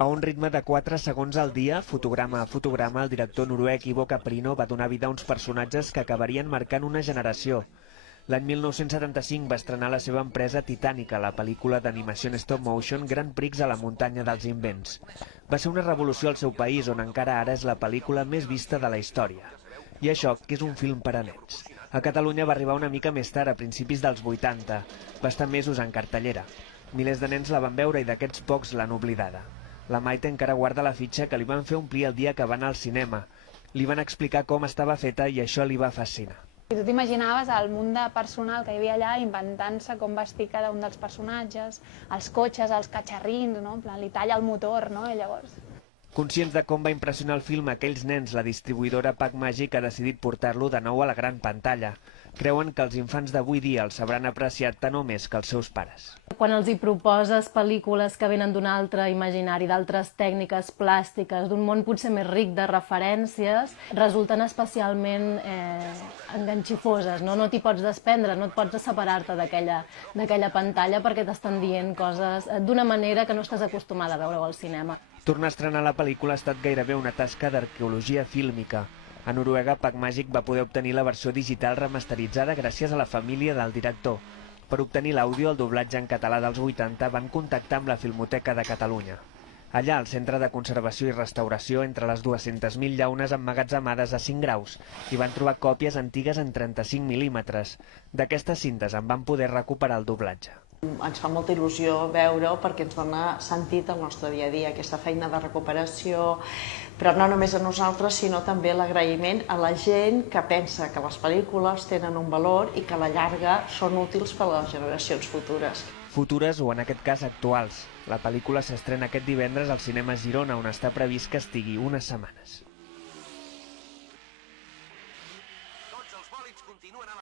A un ritme de 4 segons al dia, fotograma a fotograma, el director noruec Ivo Caprino va donar vida a uns personatges que acabarien marcant una generació. L'any 1975 va estrenar la seva empresa Titànica, la pel·lícula d'animació en stop motion Grand Prix a la muntanya dels invents. Va ser una revolució al seu país, on encara ara és la pel·lícula més vista de la història. I això, que és un film per a nens. A Catalunya va arribar una mica més tard, a principis dels 80. Va estar mesos en cartellera. Milers de nens la van veure i d'aquests pocs l'han oblidada. La Maite encara guarda la fitxa que li van fer omplir el dia que va anar al cinema. Li van explicar com estava feta i això li va fascinar. I tu t'imaginaves el munt de personal que hi havia allà inventant-se com vestir cada un dels personatges, els cotxes, els catxarrins, no? En plan, li talla el motor, no? I llavors... Conscients de com va impressionar el film aquells nens, la distribuïdora Pack Magic ha decidit portar-lo de nou a la gran pantalla. Creuen que els infants d'avui dia el sabran apreciar tant o més que els seus pares. Quan els hi proposes pel·lícules que venen d'un altre imaginari, d'altres tècniques plàstiques, d'un món potser més ric de referències, resulten especialment enganxifoses, no t'hi pots desprendre, no et pots separar-te d'aquella pantalla perquè t'estan dient coses d'una manera que no estàs acostumada a veure-ho al cinema. Tornar a estrenar la pel·lícula ha estat gairebé una tasca d'arqueologia fílmica. A Noruega, Pack Magic va poder obtenir la versió digital remasteritzada gràcies a la família del director. Per obtenir l'àudio, el doblatge en català dels 80 van contactar amb la Filmoteca de Catalunya. Allà, al Centre de Conservació i Restauració, entre les 200.000 llaunes emmagatzemades a 5 graus, hi van trobar còpies antigues en 35 mil·límetres. D'aquestes cintes en van poder recuperar el doblatge. Ens fa molta il·lusió veure-ho perquè ens dona sentit al nostre dia a dia, aquesta feina de recuperació, però no només a nosaltres, sinó també l'agraïment a la gent que pensa que les pel·lícules tenen un valor i que a la llarga són útils per a les generacions futures. Futures o, en aquest cas, actuals. La pel·lícula s'estrena aquest divendres al cinema Girona, on està previst que estigui unes setmanes.